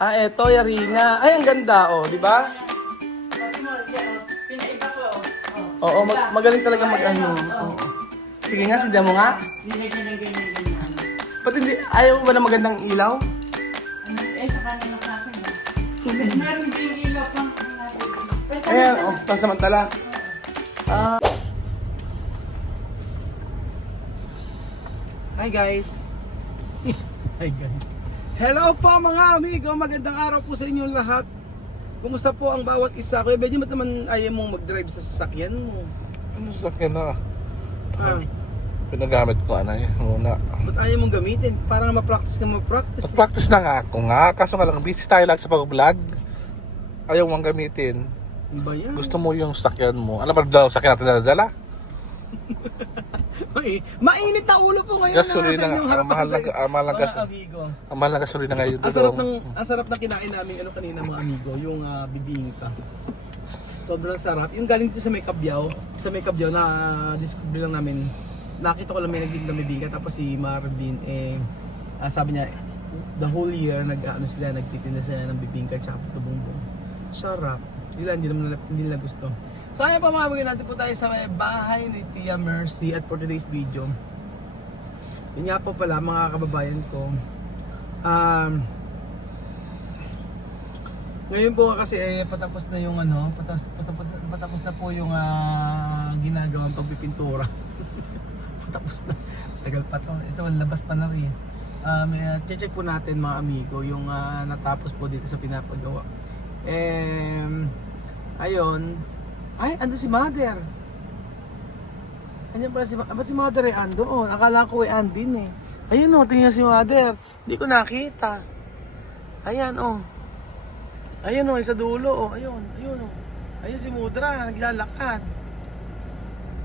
Ah, eto, Yarina. Ay, ang ganda, oh, di ba? Pinaiba ko. Oo, magaling talaga mag-ano. Oo. Sige nga, sindihan mo nga. Nilagyan ng ganyan. Ba't hindi, ayaw mo ba na magandang ilaw? Sa kanila sa akin. Meron din ilaw pang Ayan, oh, pansamantala. Hi guys. Hi guys. Hello po mga amigo, magandang araw po sa inyong lahat. Kumusta po ang bawat isa? Kuya Benji, ba't naman ayaw mong mag-drive sa sasakyan mo? Ano sasakyan na? Ah, Pinagamit ko ano yun muna. ba't ayaw mong gamitin? Para ma-practice ka ma-practice. Mag-practice na nga ako nga. Kaso nga lang, busy tayo lang sa pag-vlog. Ayaw mong gamitin. Ano ba yan? Gusto mo yung sakyan mo. Alam ba daw sakyan natin dala? Ay, mainit na ulo po ngayon. Gasolina nasa inyong nga, harapan mahal sa- na- mahal na mga gas- amigo. Ang mahal na gasolina ngayon. Ang sarap ng kinain namin kanina mga amigo, yung bibingka. Sobrang sarap. Yung galing dito sa may Cabiao, na discover lang namin. Nakita ko lang may nagtinda ng bibingka, tapos si Marvin sabi niya the whole year nagtitinda sila ng bibingka at puto bumbong. Sarap. Sila hindi nila gusto. So ayun pa mga amigo, natin po tayo sa may bahay ni Tia Mercy at for today's video. Yun nga po pala mga kababayan ko. Ngayon po kasi patapos na yung patapos na po yung ginagawang pagpipintura. Patapos na. Tagal pa to. Ito labas pa na rin. Check po natin mga amigo yung natapos po dito sa pinapagawa. Ayun. Ay, ando si Mother. Andiyan pala si Mother. Ba't si Mother ay ando? Oh, akala ko ay andin eh. Ayun oh, tingnan si Mother. Hindi ko nakita. Ayan oh. Ayun oh, sa dulo oh. Ayun oh. Ayun si Mudra, naglalakad.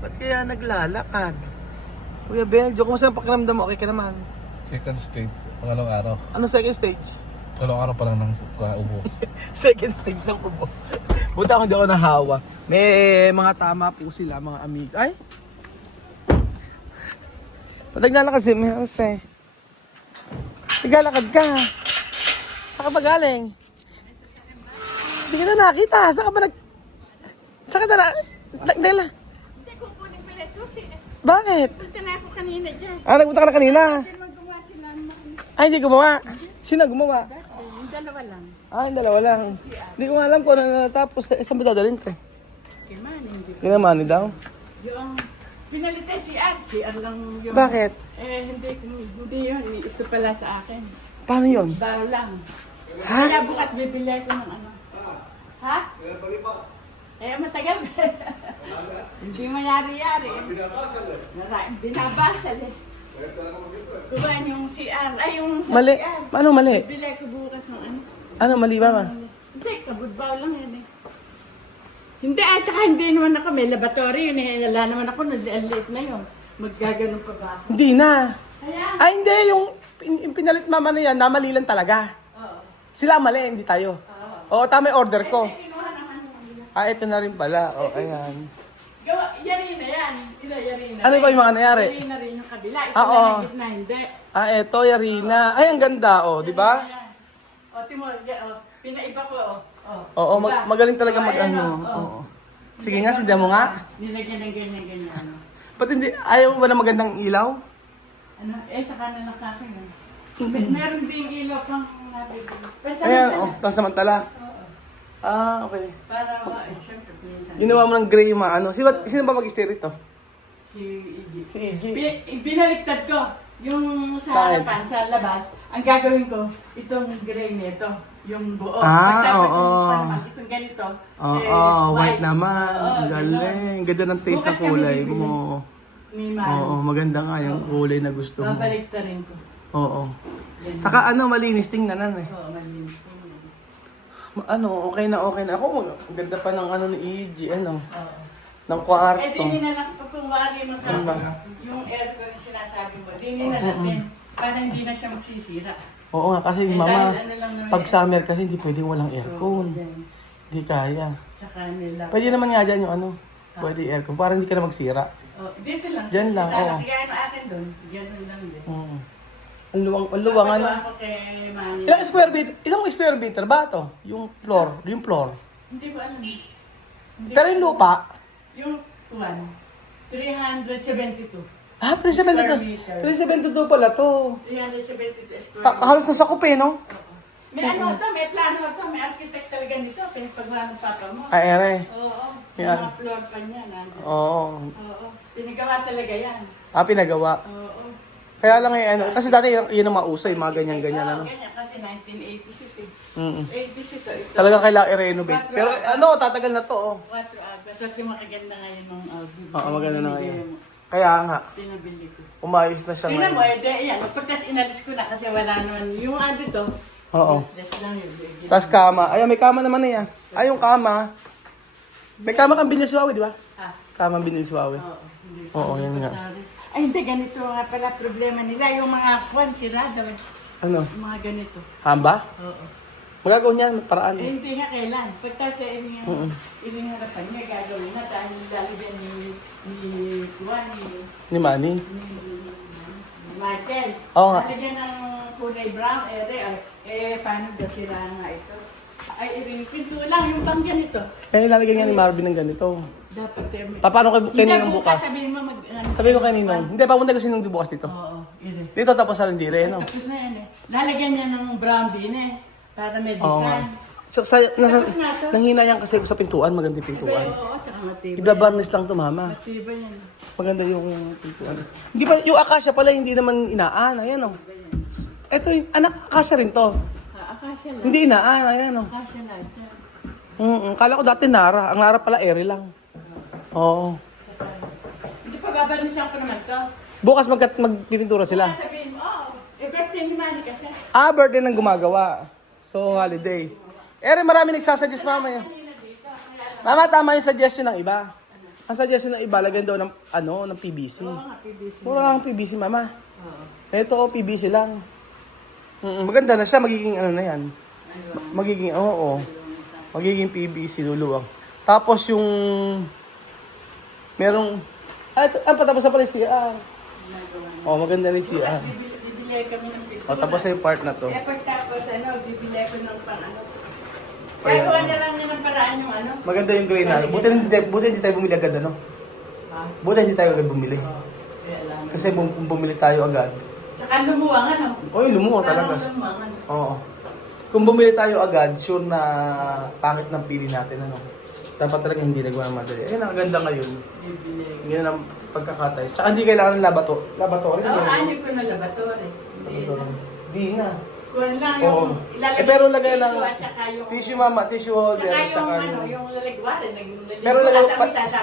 Ba't kaya naglalakad? Kuya Benjo, kumusta ang pakiramdam mo? Okay ka naman? Second stage, pangalawang araw. Anong second stage? Pangalawang araw pa lang ng kaubo. Second stage ng kubo. Buta ako hindi ako nahawa. May mga tama po sila, mga amigo. Ay! Pataglalakad si Merce. Naglalakad ka. Saan ka ba galing? Hindi ka na nakita. Saan ka ba Saan ka na... Nagdala. Hindi ko kunin pala susi. Bakit? Punta na ako kanina dyan. Nagpunta ka na kanina. Hindi magawa sila. Ay, hindi gumawa. Sino gumawa? Yung dalawa lang. Yung dalawa lang. Hindi ko nga alam kung ano natapos. Saan ba dadalhin ka? Kay Manny, hindi ko. Kinamani daw. Yung pinalitay si Ar. Si Ar lang yung... Bakit? Hindi yun. Ito pala sa akin. Paano yun? Daw lang. Ha? Kaya bukas bibili ko ng ano. Ha? Matagal ba? Hindi mayari-yari. Binabasal eh. Kuhaan yung CR. Ay, yung sa Mali. CR. Paano mali? Bibili ko bukas ng ano. Ano mali ba? Hindi, kabudbaw lang yan eh. Hindi, at saka hindi naman ako. May laboratory yun eh. Wala naman ako. Nag-alate na yun. Maggaganon pa ba ako? Hindi na. Kaya? Ay, hindi. Yung pinalit mama na yan, namali lang talaga. Oo. Sila ang mali, hindi tayo. Oo, tama yung order ko. Kinuha naman yung Ito na rin pala. Ayan. Yari na yan. Yari na. Ano ba yung mga nangyari? Yari na rin yung kabila. Ito Oo. na yung gitna, hindi. Eto, Yarina. Ay, ang ganda, di ba? O, Timor, pinaiba ko, Oo, Diba? magaling talaga O, mag-ano. ayan, o. Oo. Sige nga, sindihan mo nga. Nilagyan ng ganyan-ganyan. Ba't hindi, ayaw mo ba na magandang ilaw? Sa kanan ng kakin. Meron ding ilaw pang nabibili. Ayan, pansamantala. Oo. Okay. Para, syempre, pinsan. Ginawa mo ng gray ano. Sino ba mag-stay rito? Si Iggy. Si Iggy. Binaliktad ko. Yung sa Bakit? harapan, sa labas, ang gagawin ko, itong gray nito, yung buo. Ah, Pagtapos oo. yung palman, itong ganito. White naman. Oo, Galing. Ganda ng taste Bukas ng kulay kami bibili. mo. Ni Man. Oo, maganda nga yung kulay na gusto mo. Babaliktarin ko. Oo. Ganun. Saka malinis tingnan eh. Oo, malinis. Okay na. Ako, ang ganda pa ng ni EG, ng Oo. kwarto. Dininalak ko kung maaari mo sa Ano ba? yung aircon yung sinasabi mo. Dininalak din. Para hindi na siya magsisira. Oo nga, kasi mama, dahil ano lang naman pag summer kasi hindi pwedeng walang aircon. Yan. Hindi kaya. Tsaka nila. Pwede naman nga dyan yung pwede aircon, para hindi ka na magsira. Oh, dito lang. Diyan lang, oo. Kaya ano akin doon, ganun lang din. Ang luwang ano. Papagawa ko kay Manny. Ilang square meter ba to? Yung floor. Hindi ko alam. Pero yung lupa, Yung 372. 372. 372 pala to. 372 square. Halos nasa kupe, no? May ano to, may plano to, may architect talaga nito. Pinagpagawa ng papa mo. Ay, ere. Oo. May Yan. mga floor pa niya. Nandun. Oo. Oo. Pinagawa talaga yan. Pinagawa. Oo. Kaya lang kasi dati yun ang mauso, yung mga ganyan-ganyan, ano. Ganyan kasi 1986 eh. 86 ito. Talagang kailangan i-renovate. Pero tatagal na to, oh. 4 August. At yung makaganda ngayon ng Oo, maganda na ngayon. Kaya nga, Pinabili ko. umayos na siya Tingnan mo, ngayon. yan. Pagkas inalis ko na kasi wala naman. Yung dito, Oo. useless lang yun. Tapos kama. Ayan, may kama naman na yan. Yung kama. May kama kang biniswawi, di ba? Kama biniswawi. Oo. Hindi. Oo, yan nga. Ay, hindi. Ganito nga pala problema nila. Yung mga kwan, sirada. Ano? Yung mga ganito. Hamba? Oo. Magagawin niyan, paraan. Hindi nga kailan. Pagtas sa iling harapan niya, gagawin na dahil lalagyan ni Juan, Ni Manny. ni Michael. Oo nga. Lalagyan ng kulay brown, paano ba sila nga ito? Ay, pinto lang, yung bang ganito. Lalagyan nga ni Marvin ng ganito. Dapat Paano kay Ninong bukas? Sabihin mo Sabi ko kay Ninong. Hindi, papunta ko si Ninong bukas dito. Oo, ire. Dito tapos sa Rindire, no? Tapos na yan eh. Lalagyan niya ng brown din eh. Para may Oo. design. Tapos Tapos na to. nanghinayan kasi sa pintuan, maganda yung pintuan. Oo, tsaka matibay. Ibabarnis lang to, mama. Matibay yan. Maganda yung pintuan. Hindi pa, yung akasya pala hindi naman inaan. Ayan, oh. Ito, akasya rin to. Akasya lang. Hindi inaan, ayan, oh. Akasya lang. Tiyan. Kala ko dati Nara. Ang Nara pala, ere lang. Oo. Tsaka, hindi pa babarnisan ko naman to. Bukas magpipintura sila. Sabihin mo, birthday ni Manny kasi. Birthday nang gumagawa. So, holiday. Ere, marami nagsasuggest, mama yun. Kanina dito. Kaya, Mama, tama yung suggestion ng iba. Ang suggestion ng iba, lagyan daw ng PVC. oo nga, PBC. Mura lang PVC, mama. Oo. Ito, PVC lang. Maganda na siya, magiging ano na yan. Magiging, oo. Magiging PVC, luluwang. Tapos yung, merong, patapos na pala yung CR. Maganda na yung CR. Bibili kami ng picture. Tapos na yung part na to. Pagtapos, bibili ko ng pang Kaya kuha na lang ng paraan yung Maganda yung gray na. Buti hindi tayo bumili agad, ano? Buti hindi tayo agad bumili. Kaya lang. Kasi bumili tayo agad. Tsaka lumuwang Lumuha talaga. Lumuwang Oo. Kung bumili tayo agad, sure na pangit ng pili natin, ano? Dapat talaga hindi nagawa ng madali. Ayun, ang ganda ngayon. Bibili. Ganyan ang pagkakatay. Tsaka hindi kailangan ng laboratory. Oo, ano ko na laboratory. Hindi na. Hindi na. Kuha lang Oo. yung ilalagay Pero lagay lang. tissue at tsaka yung Tissue, mama. Tissue holder. tsaka yung Tsaka yung lalagwarin. Pero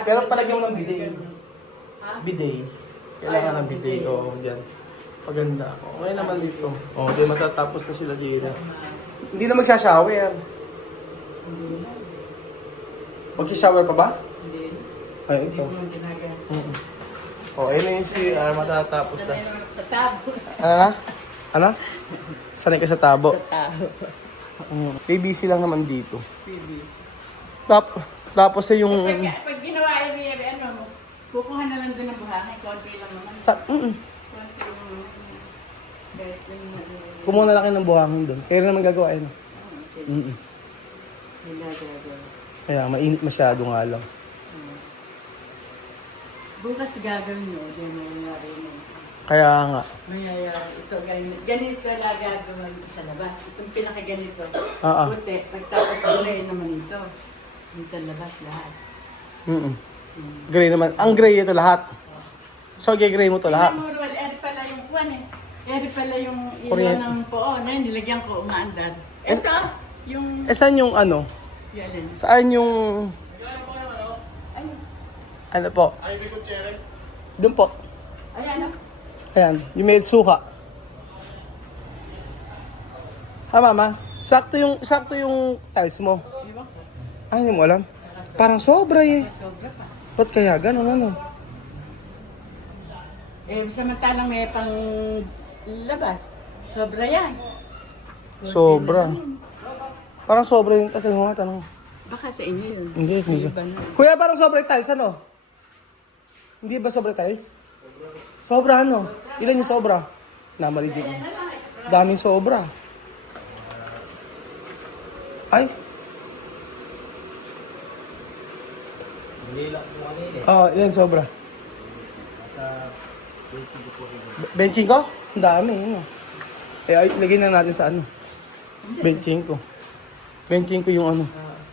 pero palagyan mo ng bidet. Ha? Bidet. Kailangan ng bidet. Oo, dyan. Paganda. Okay naman dito. Di matatapos na sila dito. Hindi na magsha-shower. Hindi na. Magsha-shower pa ba? Hindi na. Ay, Hindi ito. ko ginagawa. Ayun na yung CR. Matatapos na. Sanay naman sa tabo. Ano na? Ano? Sanay ka sa tabo. Sa tabo. PVC lang naman dito. PBC. Tapos yung... Pag ginawa niya, kukuha na lang din ng buhangin. Konti lang naman. Konti lang naman. Kahit yung Kumuha na lang kayo ng buhangin doon. Kayo naman gagawa yun. ginagawa. Kaya mainit masyado nga lang. Bukas gagawin nyo, di nangyayari na. Kaya nga. Nangyayari ito, ganito lang gagawin sa labas. Itong pinakaganito. Oo. Puti, pagtapos gray naman ito. Yung sa labas lahat. Gray naman. Ang gray ito lahat. So, gray mo to lahat. Tingnan mo, eri pala yung kuwan eh. Eri pala yung ilaw Kuryente. ng poon. Ngayon, nilagyan ko umaandar. Ito, yung... Saan yung ano? Yung alin? Saan yung... Ay, Ano po? Doon po. ayan o. Ayan. Yung may suka. Ha, mama? Sakto yung tiles mo. Di ba? Ay, hindi mo alam. Parang sobra eh. Sobra pa. Ba't kaya ganun ano? Samantalang may pang labas. Sobra yan. Sobra. Parang sobra yung tanong. Baka sa inyo yun. Hindi. Iba na. Kuya, parang sobra yung tiles, ano? Hindi ba sobra tiles? Sobra ano? Ilan yung sobra? Namali din. Daming sobra. Ay. Yan sobra. 25 ko? Ang dami, yun. Ay, lagay na natin sa ano. 25. 25 yung ano.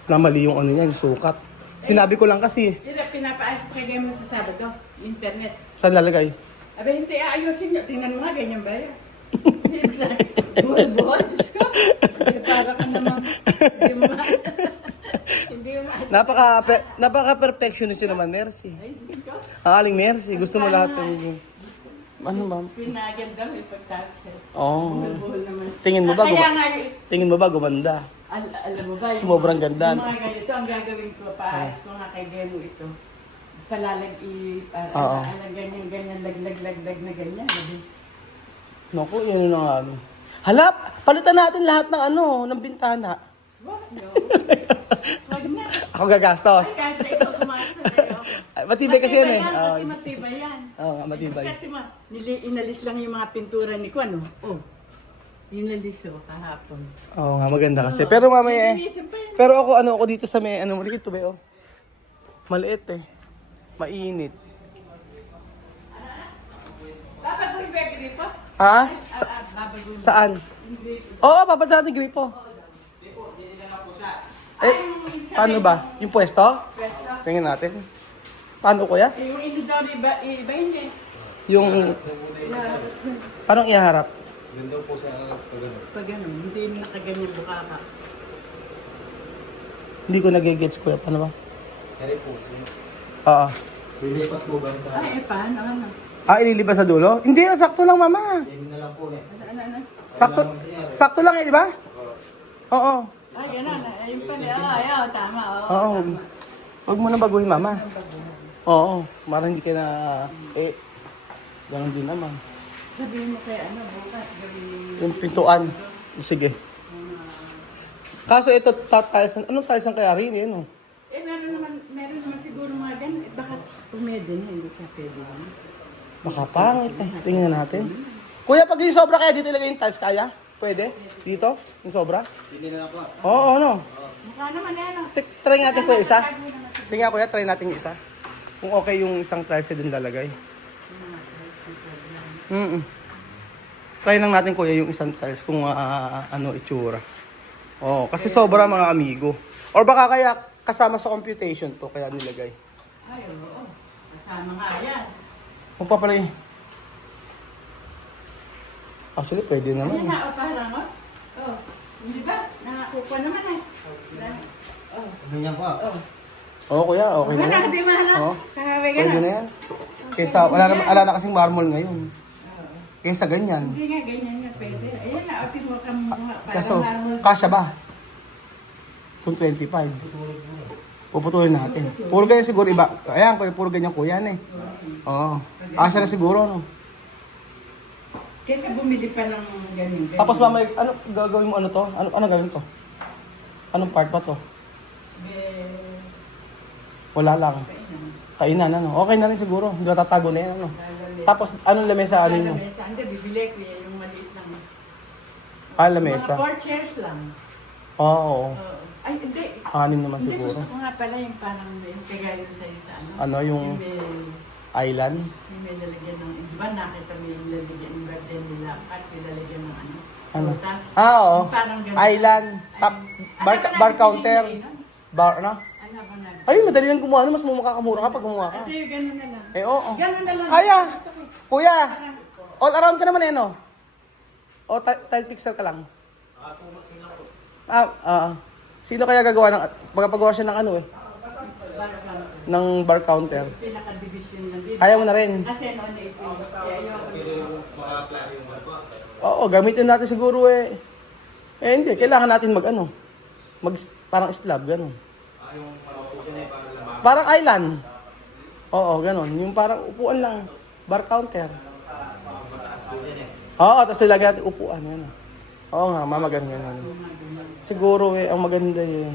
Namali yung ano niyan, sukat. Sinabi ko lang kasi. Hindi, pinapaayos pa kayo mo sa Sabado. Internet. Saan lalagay? Abe, hindi, ayusin nyo. Tingnan mo nga, ganyan ba yan? Buhol-buhol, Diyos ko. Para ka naman. Hindi mo Hindi mo Napaka-perfectionist yun naman, Mercy. Ay, Diyos ko. Ang aling Mercy, gusto mo lahat ng... Ano, ma'am? Pinaganda may pagtapos eh. Oo. Buhol naman. Tingin mo ba, Kaya nga, tingin mo ba gumanda? alam mo ba, Sobrang ganda. Yung mga ganito, ang gagawin ko, paayos ko nga kay Geno ito. Oo. Ganyan, laglag na ganyan. Naku, yun na nga. Ano. Halap, palitan natin lahat ng ano, ng bintana. Wag no. Wag na. Ako gagastos. Ay, kahit na ikaw kumakas na sa'yo. Ay, matibay kasi yan eh. Kasi matibay yan. Oo, matibay. Kasi mo, inalis lang yung mga pintura ni Kwan, oh. Inalis kahapon. Oo nga, maganda kasi. Pero mamaya eh. Nilinisin pa yan. Pero ako dito sa may, ano, dito ba oh. Maliit eh. Mainit. Babagoy ba yung gripo? Ha? Babagoy. Saan? Oo, papadala natin gripo. Eh, paano ba? Yung pwesto? Pwesto. Tingnan natin. Paano kuya? Yung ino daw, iba hindi. Yung, parang iharap. Pag ano, hindi nakaganyan bukaka. Hindi ko nagigets kuya. Paano ba? Kaya po, Oo. lilipat po ba sa Ay, paano? Ano? Ililipas sa dulo? Hindi, sakto lang mama. Hindi na lang po eh. Ano? Sakto lang eh, di ba? Oo. Ay, gano'n. Ayun pa niya. Ayaw, tama. Oo. Huwag mo na baguhin mama. Oo. Para hindi ka na, ganun din naman. Sabihin mo kaya ano, bukas, gawin. Yung pintuan. Sige. Kaso ito, anong tiles ang kaya rin yun? Meron naman siguro mga ganun. Baka pumede na, hindi ka pwede na. Baka pangit eh. Tingnan natin. Kuya, pag yung sobra kaya dito ilagay yung tiles, kaya? Pwede? Dito? Yung sobra? Hindi na lang po. Oo, ano? Mukha naman yan. Try natin kuya isa. Sige nga kuya, try natin yung isa. Kung okay yung isang tiles din lalagay. Try lang natin kuya yung isang tiles kung ano itsura. Oo, kasi sobra mga amigo. Or baka kaya kasama sa computation to kaya nilagay. Ay, oo. Kasama nga yan. Kung pa pala actually, pwede naman. Ayun nga, parang mo. Oh, hindi ba? Nakakuha naman eh. Oh, Ganyan po. oh. Oo kuya, okay na Wala, yan. di mahala. Oo. Kakaway ka Pwede na. na yan. Kaysa wala na kasing marmol ngayon. Kaysa ganyan. Hindi nga, ganyan nga, pwede. Ayan na, otin mo ka mukha. Kaso, marmol. kasya ba? Kung 25. Puputulin natin. Puro ganyan siguro iba. Ayan, puro ganyan kuya eh. Oo. Kasya na siguro, no? Kasi bumili pa ng ganyan. Tapos mamay, ano gagawin mo ano to? Ano gagawin to? Anong part pa to? Wala lang. Kainan, ano? Okay na rin siguro. Hindi ba tatago na yan, ano? Tapos, anong lamesa ano mo? Lamesa. Hindi, bibili ko yan, yung maliit lang. Lamesa. Mga 4 chairs lang. Oo. Ay, hindi. Anin naman Hindi, siguro. gusto ko nga pala yung parang yung kagaya mo sa'yo sa ano. Ano yung island? Yung may lalagyan ng, di ba nakita mo yung lalagyan ng birthday nila at may lalagyan ng ano? Ano? Prutas. Oo. Yung parang ganun. Island. Top, bar counter. Bar, ano? Ano ba na? Ay, madali lang gumawa. Mas makakamura ka pag gumawa ka. Ito yung gano'n na lang. Oo. Gano'n na lang. Aya! Gusto ko. Kuya! All around ka naman eh, no? O, tile fixer ka lang? Sino kaya gagawa ng, magpagawa siya ng ano eh? Bar counter. Ng bar counter. Pinaka-division lang din. Kaya mo na rin. Kasi ano na ito. Kaya ayoko. Oo, gamitin natin siguro eh. Eh hindi, kailangan natin parang slab, gano'n. Parang island. Oo, gano'n. Yung parang upuan lang. Bar counter. Oo, tapos nilagyan natin upuan. Yan. Oo nga, mamaganda yan. Siguro eh, ang maganda eh.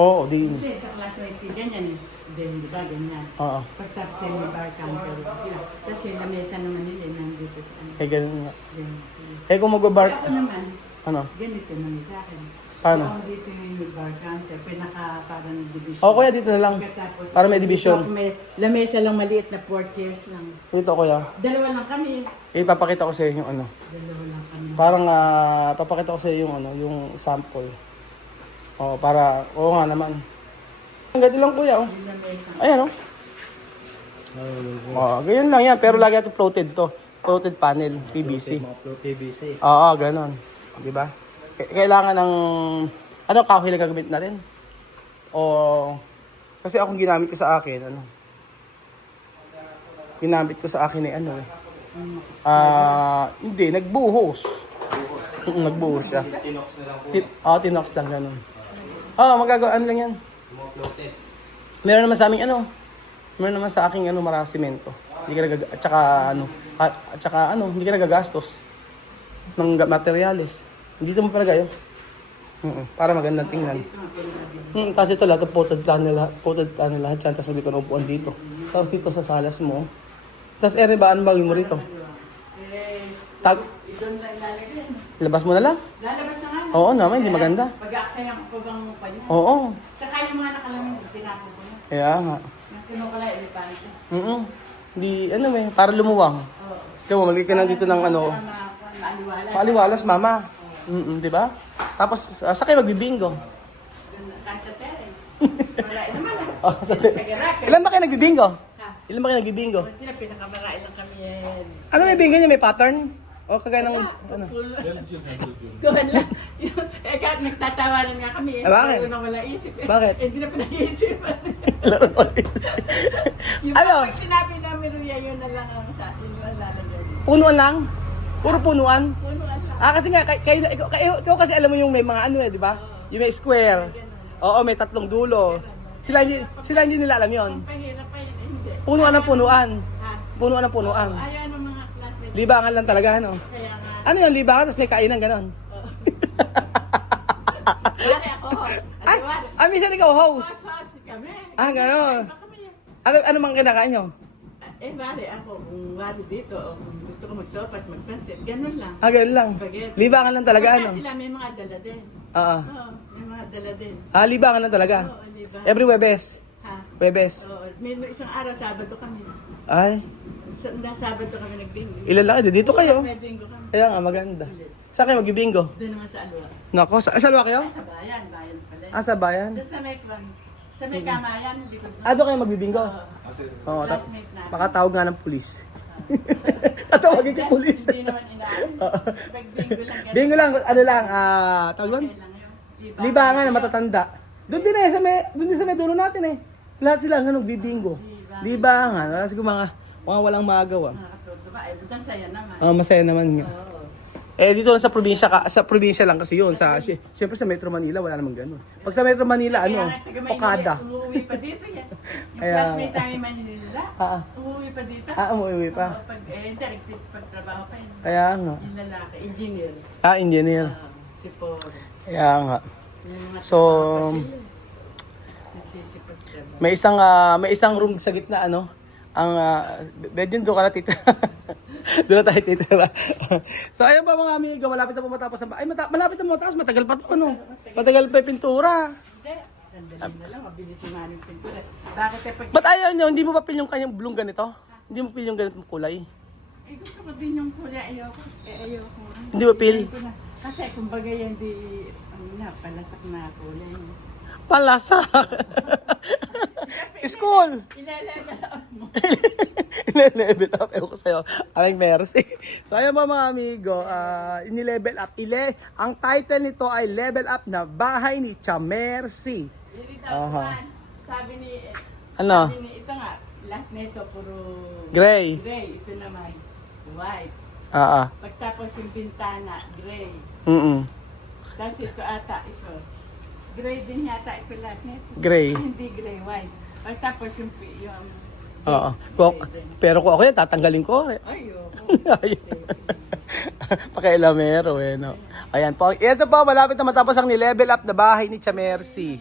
Oo, din. Hindi, sa classmate ko, ganyan eh. Hindi ba, ganyan. Oo. Pagtapos yung bar counter sila. Tapos yung lamesa naman nila, nandito sa ano. Eh, ganun nga. Ganyan sila. Eh, kung magbabar... Ako naman, Ano? ganito naman sa akin. Paano? Ako dito yung bar counter, pinaka parang division. Oo, kuya, dito na lang. Pagkatapos, Para may division. dito ako may lamesa lang maliit na 4 chairs lang. Dito, kuya. Dalawa lang kami. Ipapakita ko sa inyo yung ano. Dalawa lang kami. Parang papakita ko sa inyo yung ano, yung sample. Oh, para nga naman. Ang ganda lang kuya, oh. Yung lamesa. Ayan, oh. Oh, ganyan lang yan, pero lagi ito floated to. Floated panel, PVC. Mga flow PVC. Oo, ganon. 'Di ba? Kailangan ng ano kahoy lang gagawin natin. O kasi akong ginamit ko sa akin, ano. Ginamit ko sa akin ay ano eh. Hindi, nagbuhos. Nagbuhos siya. Tinox na lang po. Tinox lang ganun. Magagawa ano lang yan. Mga floated. Meron naman sa aming ano. Meron naman sa aking ano, maraming semento. Hindi ka at saka hindi ka nagagastos ng materials. Dito mo palagay, oh. Para magandang tingnan. Kasi ito lahat, potted panel lahat yan. Tapos may ng upuan dito. Tapos dito sa salas mo. Tapos ba, ano bagay mo rito? Doon lang lalagyan. Labas mo na lang? Lalabas na nga. Oo naman, hindi maganda. Pag-aaksayang ko bang pa niya. Oo. Tsaka yung mga nakalamin, tinapon ko na. Kaya nga. Yung kinukala, elepante. Hindi, para lumuwang. Oo. Kaya maligay ka na dito ng ano. Maaliwalas. Paaliwalas, mama. Di ba? Tapos, sa kayo magbibingo. Kansa Teres. Malay naman Oh, Sa Garake. Ilan ba kayo nagbibingo? Ha? Ilan ba kayo nagbibingo? Hindi na pinakamalay lang kami yan. Ano may bingo niya? May pattern? O kagaya ng, ano? Kuhan lang. Kahit nagtatawanan nga kami eh. Bakit? Pero na wala isip eh. Bakit? Hindi na pinag-iisipan. Yung Ano? pag sinabi namin Ruya, yun na lang ang sa atin. Yun ang lalagyan. Punuan lang? Puro punuan? Punuan lang. Kasi nga, ikaw kasi alam mo yung may mga ano eh, di ba? Yung may square. Oo, may 3 dulo. Sila hindi nila alam yon. Ang pahirap pa yun. Hindi. Punuan ng punuan. Ha? Punuan ng punuan. Ayaw ng mga classmates. Libangan lang talaga, ano? Kaya nga. Ano yun, libangan, tapos may kainan, ganon. Wala ako. Minsan ikaw host. Host kami. Ganon. Iba kami. Ano mang kinakain nyo? Bale ako, kung wari dito, o kung gusto ko magsopas, magpansit, ganun lang. Ganun lang. Spaghetti. Libangan lang talaga, Pagka ano? sila may mga dala din. Oo. Oo, may mga dala din. Libangan lang talaga. Oo, di ba? Every Webes. Ha? Webes. Oo, may isang araw, Sabado kami. Ay, Sabado kami nagbingo. ilan lang kayo? Dito kayo. May bingo kami. Kaya nga, maganda. Saan kayo magbibingo? Doon naman sa Alwa. Nako, salwa kayo? Ay, sa bayan pala. Sa bayan? Doon sa Mekwan. Sa may kamayan, hindi ko Doon kayo magbibingo? Oo, classmate na. makatawag nga ng pulis. Tatawagin ko pulis. Hindi naman inaamin. Pag-bingo lang. ganun. Bingo lang, ano lang, tawag lang? Okay lang yun. Libangan na matatanda. Doon din sa may dulo natin eh. Lahat sila nga nagbibingo. Libangan, wala siguro mga walang magawa. Nakakatuwa ba? Ay, butan saya naman. Masaya naman nga. Oo. Dito lang sa probinsya lang kasi yun. Siyempre sa Metro Manila, wala namang ganun. Pag sa Metro Manila, Kaya nga, taga Maynila, Okada. umuwi pa dito yan. Yung Kaya- classmate namin Manila, Ah. umuwi pa dito. Umuwi pa. Oo, hindi, pagtrabaho pa yun. Kaya nga. Yung lalaki, engineer. Engineer. Si Paul. Kaya nga. Yung mga So, trabaho pa sila. Nagsisipag trabaho. May isang room sa gitna, ano? Ang, bedroom doon ka na titira. Doon na tayo titira. So, ayun pa mga amigo, malapit na po matapos ang... malapit na matapos, matagal pa to, ano? Matagal pa yung pintura. Hindi, sandali na lang, mabilis yung maning pintura. Bakit pag... Ba't ayaw nyo? Hindi mo ba feel yung kanyang blue ganito? Hindi mo feel yung ganitong kulay? gusto ko din yung kulay, ayoko. Ayoko. Hindi mo feel? Ko na. Kasi kumbaga yan di, palasak na kulay. Palasa. School. Ilalevel up mo. Ile-level up. Ewan ko sa'yo. Aming mercy. So, ayan ba mga amigo, ini-level up. Ang title nito ay Level Up na Bahay ni Chamercy. Sabi ni, Ano? sabi ni, ito nga, lahat nito puro Gray. gray. Ito naman, white. Pagtapos yung bintana, gray. Tapos ito ata, ito. Gray din yata ito lahat nito. Gray. Hindi gray, white. Pagtapos yung Pero kung ako yan, tatanggalin ko. Pakailamero no. Ayan po. Ito po, malapit na matapos ang ni-level up na bahay ni Chamercy.